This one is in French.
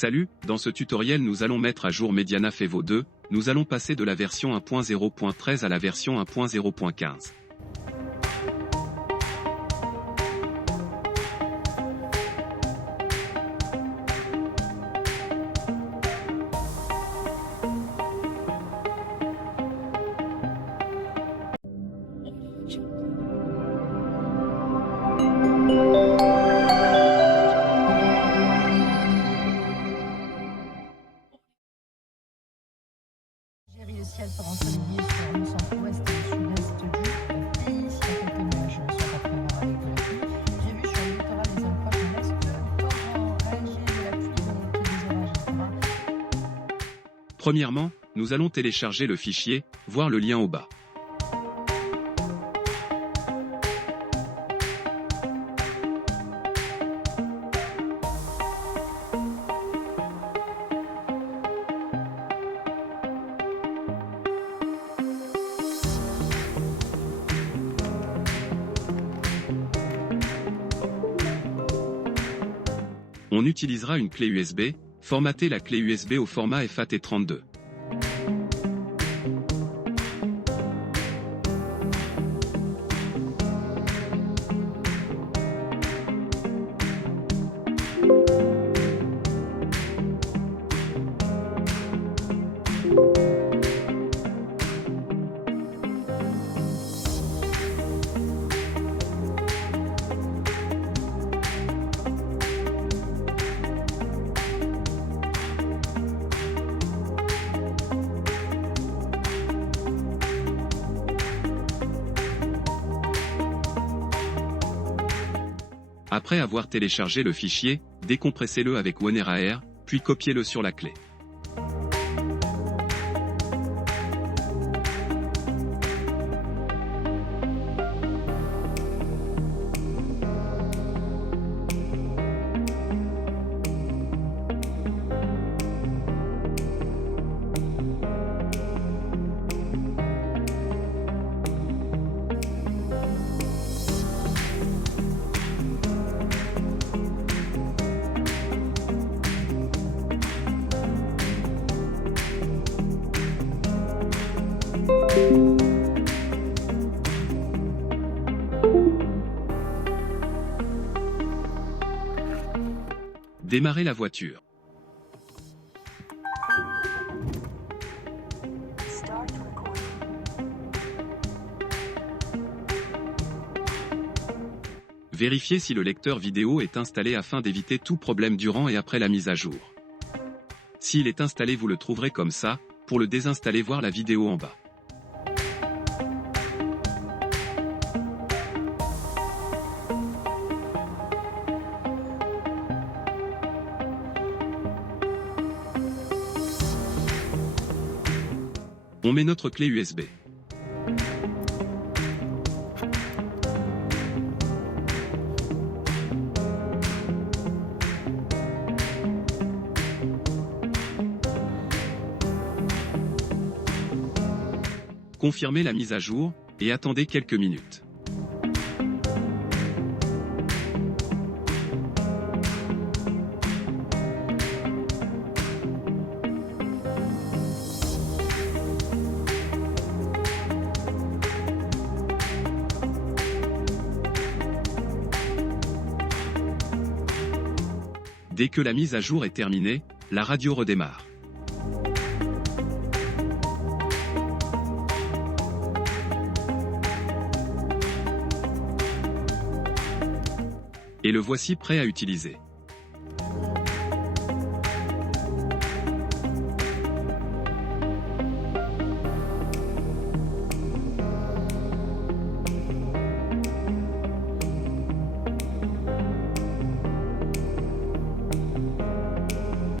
Salut, dans ce tutoriel nous allons mettre à jour Mediana Fevo 2, nous allons passer de la version 1.0.13 à la version 1.0.15. J'ai réussi à se renseigner sur le centre-ouest et le sud-est du pays. S'il y a quelques nuages sur la prévoir avec de la pluie. J'ai vu sur le littoral des zones proches de l'est, Oran, Alger, de la pluie, volonté des orages, etc. Premièrement, nous allons télécharger le fichier, voir le lien au bas. On utilisera une clé USB, formatez la clé USB au format FAT32. Après avoir téléchargé le fichier, décompressez-le avec WinRAR, puis copiez-le sur la clé. Démarrez la voiture. Vérifiez si le lecteur vidéo est installé afin d'éviter tout problème durant et après la mise à jour. S'il est installé, vous le trouverez comme ça. Pour le désinstaller, voir la vidéo en bas. On met notre clé USB. Confirmez la mise à jour, et attendez quelques minutes. Dès que la mise à jour est terminée, la radio redémarre. Et le voici prêt à utiliser.